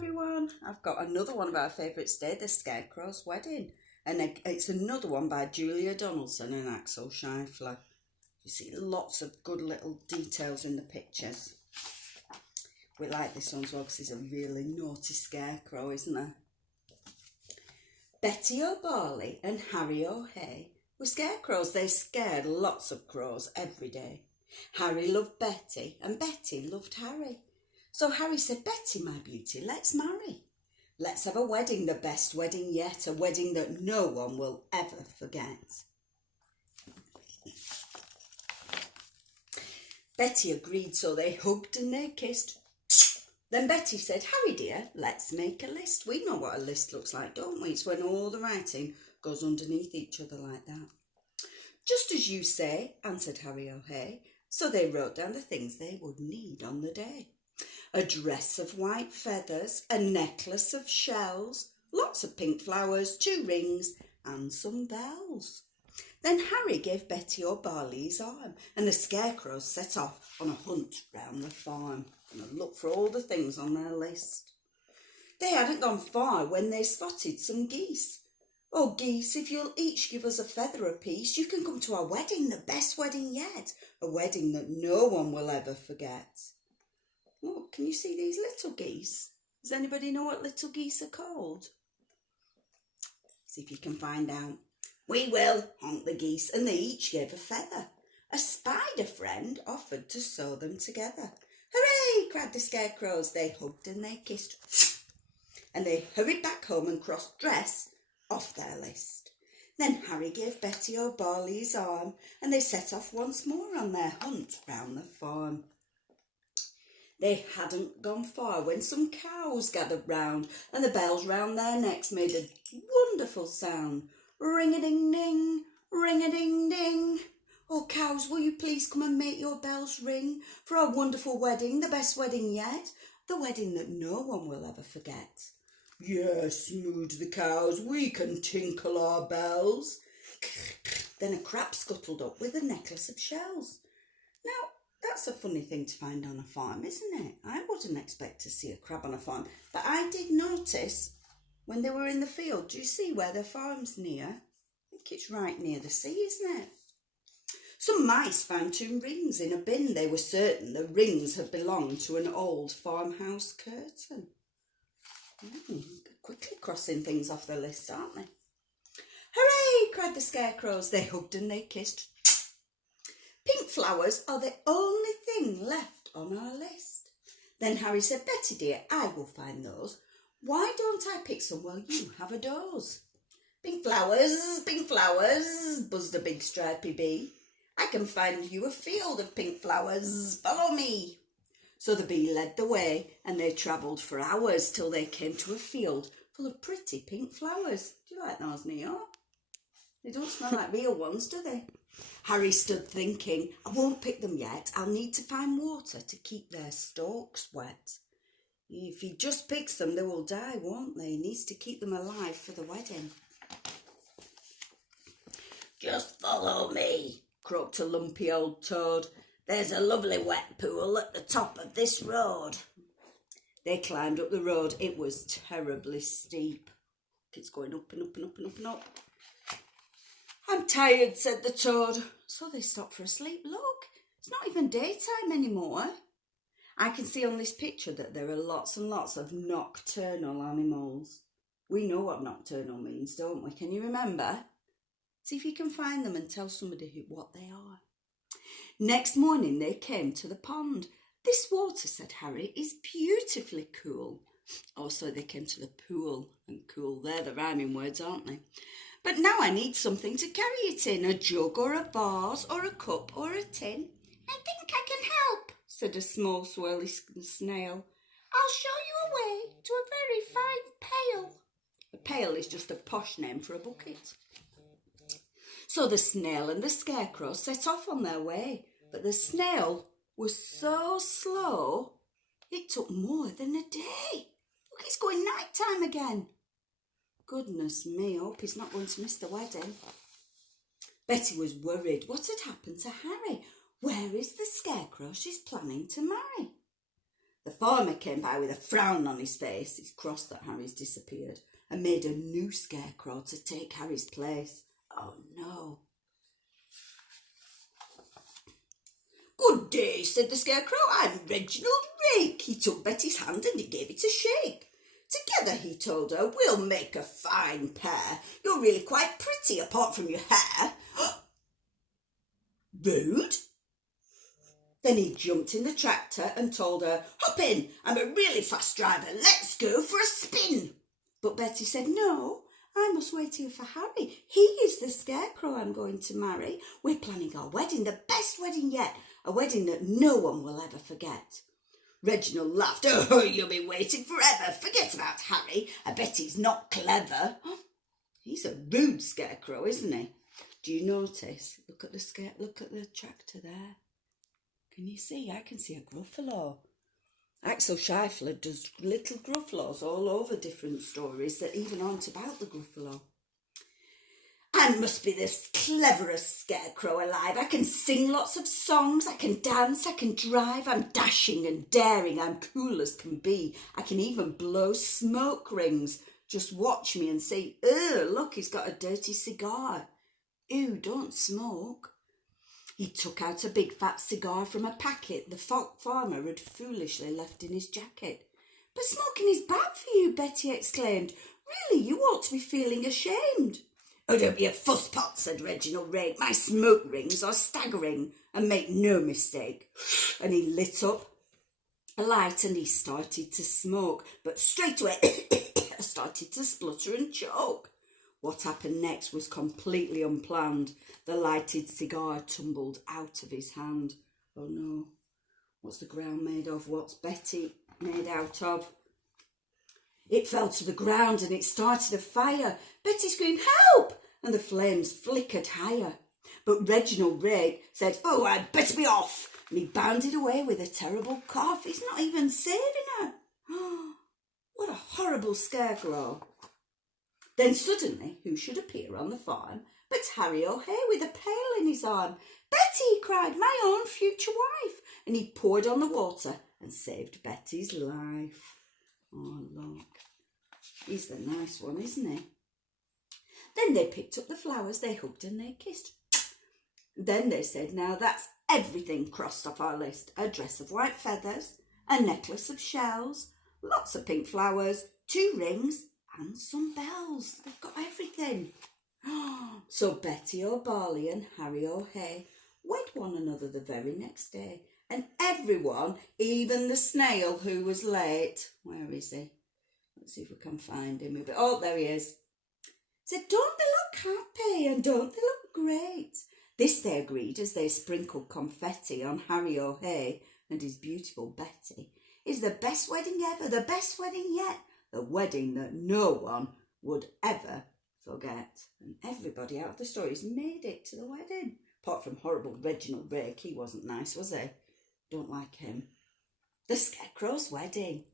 everyone. I've got another one of our favourites today, the Scarecrow's Wedding. And it's another one by Julia Donaldson and Axel Scheifler. You see lots of good little details in the pictures. We like this one as well because he's a really naughty scarecrow, isn't there? Betty O'Barley and Harry O'Hay were scarecrows. They scared lots of crows every day. Harry loved Betty and Betty loved Harry. So Harry said, "Betty, my beauty, let's marry. Let's have a wedding, the best wedding yet, a wedding that no one will ever forget." Betty agreed, so they hugged and they kissed. Then Betty said, "Harry dear, let's make a list." We know what a list looks like, don't we? It's when all the writing goes underneath each other like that. "Just as you say," answered Harry O'Hay. So they wrote down the things they would need on the day. A dress of white feathers, a necklace of shells, lots of pink flowers, 2 rings and some bells. Then Harry gave Betty O'Barley his arm and the scarecrows set off on a hunt round the farm and look for all the things on their list. They hadn't gone far when they spotted some geese. "Oh, geese, if you'll each give us a feather apiece, you can come to our wedding, the best wedding yet, a wedding that no one will ever forget." Oh, can you see these little geese? Does anybody know what little geese are called? See if you can find out. "We will," honked the geese, and they each gave a feather. A spider friend offered to sew them together. "Hooray!" cried the scarecrows. They hugged and they kissed. And they hurried back home and crossed dress off their list. Then Harry gave Betty O'Barley his arm and they set off once more on their hunt round the farm. They hadn't gone far when some cows gathered round and the bells round their necks made a wonderful sound. Ring-a-ding-ding, ring-a-ding-ding. "Oh, cows, will you please come and make your bells ring for our wonderful wedding, the best wedding yet, the wedding that no one will ever forget?" "Yes," mooed the cows, "we can tinkle our bells." Then a crab scuttled up with a necklace of shells. Now, that's a funny thing to find on a farm, isn't it? I wouldn't expect to see a crab on a farm, but I did notice when they were in the field. Do you see where the farm's near? I think it's right near the sea, isn't it? Some mice found 2 rings in a bin. They were certain the rings had belonged to an old farmhouse curtain. Quickly crossing things off the list, aren't they? "Hooray!" cried the scarecrows. They hugged and they kissed. "Pink flowers are the only thing left on our list." Then Harry said, "Betty dear, I will find those. Why don't I pick some while you have a doze?" Pink flowers," buzzed a big stripy bee. "I can find you a field of pink flowers. Follow me." So the bee led the way and they travelled for hours till they came to a field full of pretty pink flowers. Do you like those, Neo? They don't smell like real ones, do they? Harry stood thinking, "I won't pick them yet. I'll need to find water to keep their stalks wet." If he just picks them, they will die, won't they? He needs to keep them alive for the wedding. "Just follow me," croaked a lumpy old toad. "There's a lovely wet pool at the top of this road." They climbed up the road. It was terribly steep. It's going up and up and up and up and up. "I'm tired," said the toad. So they stopped for a sleep. Look, it's not even daytime anymore. I can see on this picture that there are lots and lots of nocturnal animals. We know what nocturnal means, don't we? Can you remember? See if you can find them and tell somebody what they are. Next morning they came to the pond. "This water," said Harry, "is beautifully cool." Also they came to the pool, and cool, they're the rhyming words, aren't they? "But now I need something to carry it in, a jug or a vase or a cup or a tin." "I think I can help," said a small swirly snail. "I'll show you a way to a very fine pail." A pail is just a posh name for a bucket. So the snail and the scarecrow set off on their way, but the snail was so slow it took more than a day. Look, it's going night time again. Goodness me, I hope he's not going to miss the wedding. Betty was worried. What had happened to Harry? Where is the scarecrow she's planning to marry? The The farmer came by with a frown on his face. He's cross that Harry's disappeared and made a new Scarecrow to take Harry's place. Oh no. "Good day," said the Scarecrow. "I'm Reginald Rake." He took Betty's hand and he gave it a shake. "Together," he told her, "we'll make a fine pair. You're really quite pretty apart from your hair." "Rude." Then he jumped in the tractor and told her, "Hop in, I'm a really fast driver. Let's go for a spin." But Betty said, "No, I must wait here for Harry. He is the Scarecrow I'm going to marry. We're planning our wedding, the best wedding yet, a wedding that no one will ever forget." Reginald laughed. "Oh, you'll be waiting forever. Forget about Harry. I bet he's not clever." He's a rude Scarecrow, isn't he? Do you notice? Look at the tractor there. Can you see? I can see a Gruffalo. Axel Scheffler does little Gruffalos all over different stories that even aren't about the Gruffalo. "I must be the cleverest Scarecrow alive. I can sing lots of songs, I can dance, I can drive. I'm dashing and daring, I'm cool as can be. I can even blow smoke rings. Just watch me and say, 'Ugh, look, he's got a dirty cigar.' Ew, don't smoke." He took out a big fat cigar from a packet the farmer had foolishly left in his jacket. "But smoking is bad for you," Betty exclaimed. "Really, you ought to be feeling ashamed." "Oh, don't be a fusspot," said Reginald Rake. "My smoke rings are staggering, and make no mistake." And he lit up a light and he started to smoke, but straight away started to splutter and choke. What happened next was completely unplanned. The lighted cigar tumbled out of his hand. Oh no, what's the ground made of? What's Betty made out of? It fell to the ground and it started a fire. Betty screamed, "Help!" and the flames flickered higher. But Reginald Rake said, "Oh, I'd better be off." And he bounded away with a terrible cough. He's not even saving her. What a horrible Scarecrow. Then suddenly, who should appear on the farm but Harry O'Hare with a pail in his arm. "Betty," he cried, "my own future wife." And he poured on the water and saved Betty's life. Oh, look. He's the nice one, isn't he? Then they picked up the flowers, they hugged and they kissed. Then they said, "Now that's everything crossed off our list. A dress of white feathers, a necklace of shells, lots of pink flowers, 2 rings, and some bells." They've got everything. So Betty O'Barley and Harry O'Hare wed one another the very next day. And everyone, even the snail who was late, where is he? Let's see if we can find him. Oh, there he is. Said, "Don't they look happy and don't they look great?" This they agreed as they sprinkled confetti on Harry O'Hare and his beautiful Betty. "Is the best wedding ever, the best wedding yet, the wedding that no one would ever forget." And everybody out of the stories made it to the wedding. Apart from horrible Reginald Rake, he wasn't nice, was he? Don't like him. The Scarecrow's wedding.